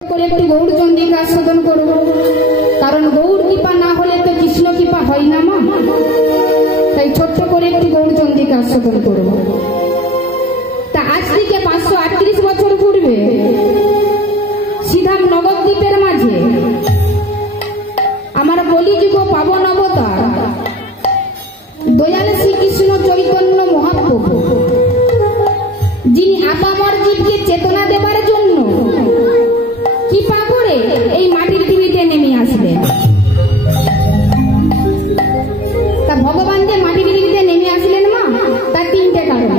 একটু গৌর চন্দ্রিকা আস্বাদন করব, কারণ গৌর কৃপা না হলে তো কৃষ্ণ কৃপা হয় না মা। তাই ছোট্ট করে একটু গৌর চন্দ্রিকা আস্বাদন করব। তা আজ থেকে 538 বছর পূর্বে সিধাম নবদ্বীপের মাঝে আমার কলিযুগ পাবন অবতার দয়াল শ্রীকৃষ্ণ চৈতন্য মহাপ্রভু, যিনি আপামর জীবকে চেতনা দেবার জন্য কৃপা করে এই মাটির পৃথিবীতে নেমে আসলেন। তা ভগবান যে মাটির পৃথিবীতে নেমে আসলেন মা, তার তিনটে কারণ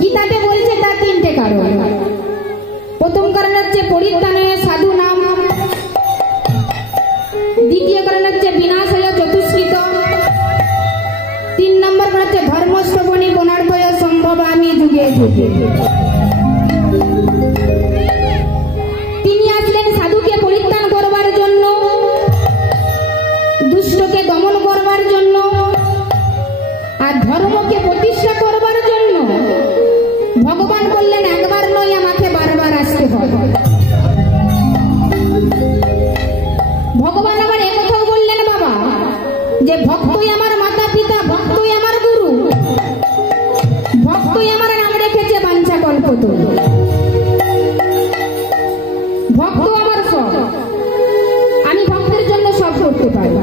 গীতাতে বলছে, তার তিনটে কারণ। প্রথম কারণ হচ্ছে পরিত্রাণে সাধু নাম, দ্বিতীয় কারণ হচ্ছে বিনাশয় চতুষ্কৃত, 3 নম্বর কারণ হচ্ছে ধর্মশ্রবণী পুনর্ভয় সম্ভব আমি যুগে যুগে। তিনি আসলেন সাধুকে পরিত্রাণ করবার জন্য, দুষ্টকে দমন করবার জন্য, আর ধর্মকে প্রতিষ্ঠা করবার জন্য। ভগবান বললেন একবার নয়, আমাকে বারবার আসতে হবে। ভগবান আবার একথাও বললেন বাবা, যে ভক্তই আমার মাতা পিতা, ভক্তই আমার গুরু, ভক্তই আমার নাম রেখেছে বাঞ্ছা কল্পতরু। ভক্ত আমার সব, আমি ভক্তের জন্য সব করতে পারি।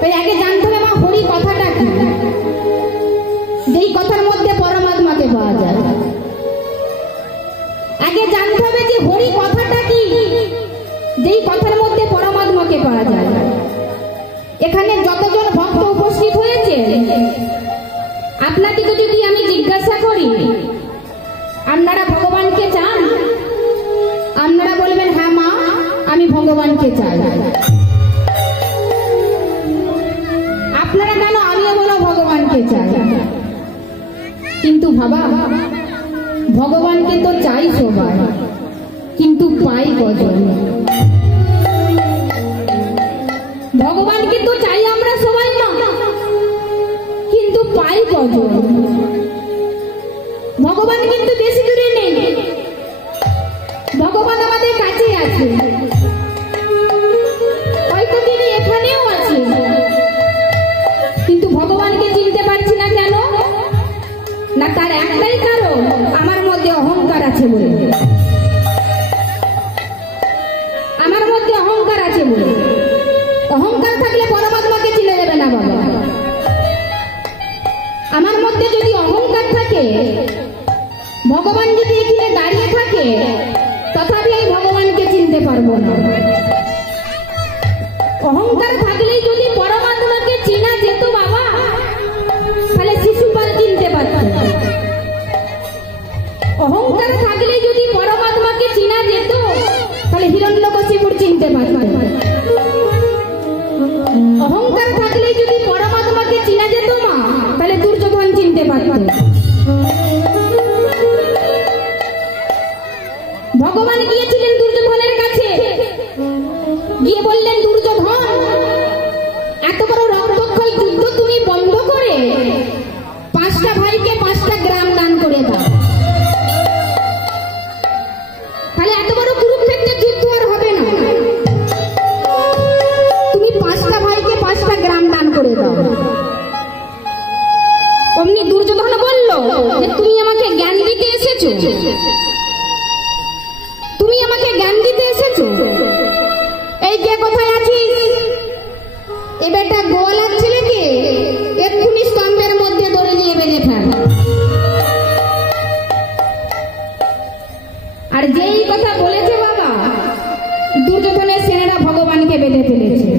তাই আগে জানতে হবে মা, হরি কথাটা কি, যেই কথার মধ্যে পরমাত্মাকে পাওয়া যায়। আগে জানতে হবে যে হরি কথাটা কি, যেই কথার মধ্যে পরমাত্মাকে পাওয়া যায়। এখানে যতজন ভক্ত উপস্থিত হয়েছে, আপনাকে যদি আমি জিজ্ঞাসা করি আপনারা ভগবানকে চান, আপনারা বলবেন হ্যাঁ মা, আমি ভগবানকে চাই। আপনারা কেন, আমিও বলো ভগবানকে চাই। কিন্তু বাবা, ভগবানকে তো চাই সবাই, কিন্তু পাই কজন? ভগবানকে তো চাই আমরা সবাই না, কিন্তু পাই কজন? ভগবান কিন্তু বেশি দূরে নেই, ভগবান আমাদের কাছে আছে। হয়তো তিনি এখানেও আছে, কিন্তু ভগবানকে চিনতে পারছি না কেন? না, তার একটাই কারণ, আমার মধ্যে অহংকার আছে বলে। আমার মধ্যে অহংকার আছে বলে। অহংকার থাকলে পরমাত্মাকে চিনে যাবে না বাবা। আমার মধ্যে যদি অহংকার থাকে, ভগবান যদি এখানে দাঁড়িয়ে থাকে, তথাপি আমি ভগবানকে চিনতে পারবো না। অহংকার থাকলেই যদি পরমাত্মাকে চিনা যেত বাবা, তাহলে শিশুপাল চিনতে পারত। অহংকার থাকলেই যদি পরমাত্মাকে চিনা যেত, তাহলে হিরণ্যকশিপুর চিনতে পারত। অহংকার থাকলেই যদি পরমাত্মাকে চিনা যেত মা, তাহলে দুর্যোধন চিনতে পারত। ভগবান গিয়েছিলেন দুর্যোধনের কাছে, গিয়ে বললেন, দুর্যোধন, এত বড় রক্তক্ষয়ী যুদ্ধ তুমি বন্ধ করে 5টা ভাইকে 5টা গ্রাম দান করে দাও, তাহলে এত বড় কুরুক্ষেত্রের যুদ্ধ আর হবে না। তুমি 5টা ভাইকে 5টা গ্রাম দান করে দাও। অমনি দুর্যোধন বলল যে তুমি আমাকে জ্ঞান দিতে এসেছো, তুমি আমাকে জ্ঞান দিতে এসেছো। এই যে কোথায় আছিস, এ বেটা গোয়ালার ছেলেকে এক্ষুনি স্তম্ভের মধ্যে দড়ি নিয়ে বেঁধে ফেল। আর যেই কথা বলেছে বাবা, দুর্যোধনের সেনারা ভগবানকে বেঁধে ফেলেছে।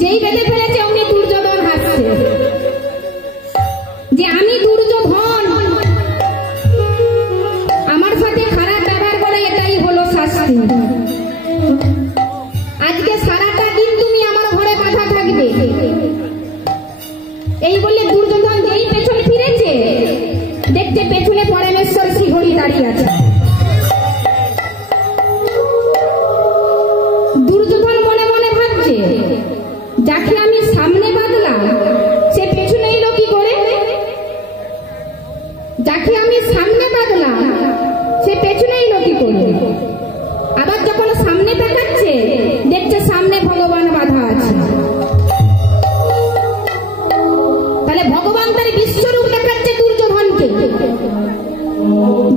যেই বেঁধে ফেলেছে, অমনি দুর্যোধন হাসছে যে আমি দুর্যোধন, আমার সাথে খারাপ ব্যবহার করে এটাই হলো শাস্তি। আজকে সারাটা দিন তুমি আমার ঘরে বাধা থাকবে। এই বলে দুর্যোধন যেই পেছন ফিরেছে, দেখতে পেছনে পরমেশ্বর শ্রীহরি দাঁড়িয়ে আছে।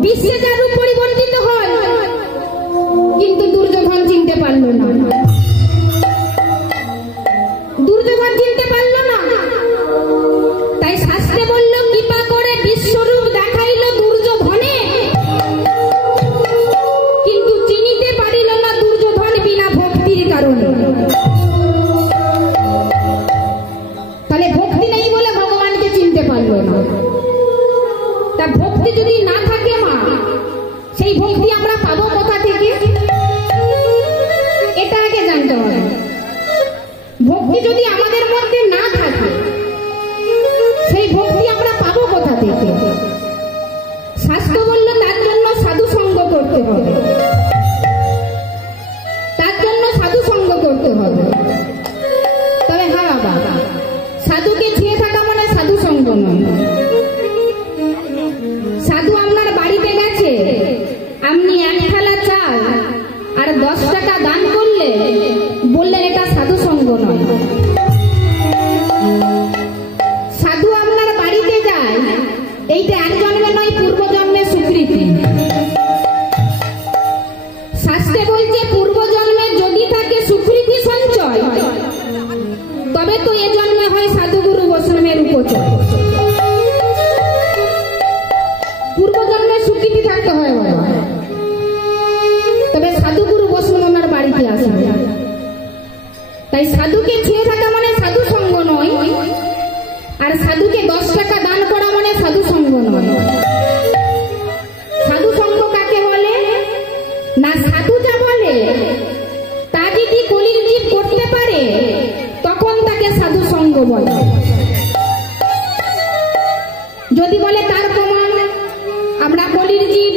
বিশ্বে যার রূপ পরিবর্তিত হয়, কিন্তু দুর্যোধন চিনতে পারল না। দুর্যোধন চিনতে পারল না, তাই শাস্ত্রে বলল কৃপা করে বিশ্বরূপ দেখাইল দুর্যোধনে, কিন্তু চিনিতে পারিল না দুর্যোধন বিনা ভক্তির কারণে। তাহলে ভক্তি নেই বলে ভগবানকে চিনতে পারল না। তা ভক্তি যদি না থাকে মা, সেই ভক্তি আমরা পাবো কোথা থেকে? এটা আগে জানতে হবে। ভক্তি যদি আমাদের মধ্যে না থাকে, সেই ভক্তি আমরা পাবো কোথা থেকে? শাস্ত্র বলল তার জন্য সাধু সঙ্গ করতে হবে, তার জন্য সাধু সঙ্গ করতে হবে। তবে হ্যাঁ বাবা, সাধুকে ছুঁয়ে থাকা মানে সাধু সঙ্গ নয়। সাধু আপনার বাড়িতে গেছে, আপনি এক থালা চাল আর 10 টাকা দান করলে বললেন এটা সাধু সঙ্গ নয়। সাধু আপনার বাড়িতে যায়, এইটা এক জন্মে নয়, পূর্ব জন্মের স্বীকৃতি। শাস্ত্রে বলছে পূর্ব জন্মে যদি থাকে স্বীকৃতি সঞ্চয়, তবে তো এ জন্মে হয় সাধুগুরু বৈষ্ণবের উপচয়। পূর্ব জন্মের স্বীকৃতি থাকতে হয় বাবা, তবে সাধুগুরু বৈষ্ণব আমার বাড়িতে আসবে। তাই সাধুকে ছুঁয়ে থাকা মানে সাধু সঙ্গ নয়, আর সাধুকে 10 টাকা দান করা মানে সাধু সঙ্গ নয়। সাধু সঙ্গ কাকে বলে? না সাধু যা বলে তা যদি কলির জীব করতে পারে, তখন তাকে সাধু সঙ্গ বলে। যদি বলে তার প্রমাণ আমরা কলির জীব,